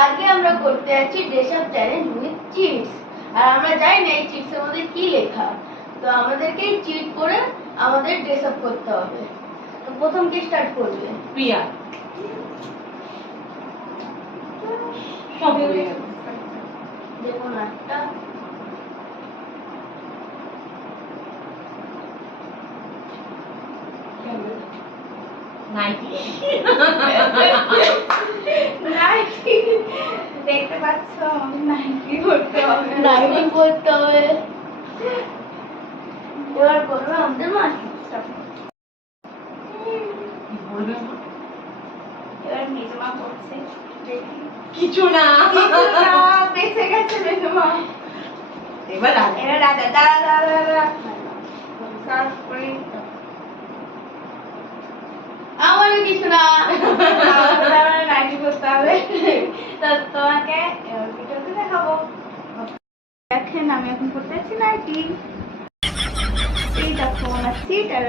আজকে আমরা করতে যাচ্ছি dress up challenge with chits. আর আমরা জানি না এই চিটস এর মধ্যে কি লেখা, তো আমাদেরকে চিট করে আমাদের ড্রেস আপ করতে হবে। তো প্রথম কে স্টার্ট করবে? প্রিয়া। সব হয়ে গেল। দেখুন একটা নাইটি। নাইটি দেখতে পাচ্ছ আমি নাইটি পড়তে হবে নাইটি পরতে হবে। এবার করবে আমাদের মাসি। কি বলবে মা? এবার মেজমা করছে দেখি কিছু না। কিছু না, বেঁচে গেছে মেজমা। এবার রাজা। এবার রাজা দাঁড়া দাঁড়া দাঁড়া সার্ভ করে আমারও কিছু না। নাইটি করতে হবে। তো তোমাকে এবার ভিডিওতে দেখাবো। দেখেন আমি এখন করতে যাচ্ছি নাইটি। এই দেখো আমার সিট আর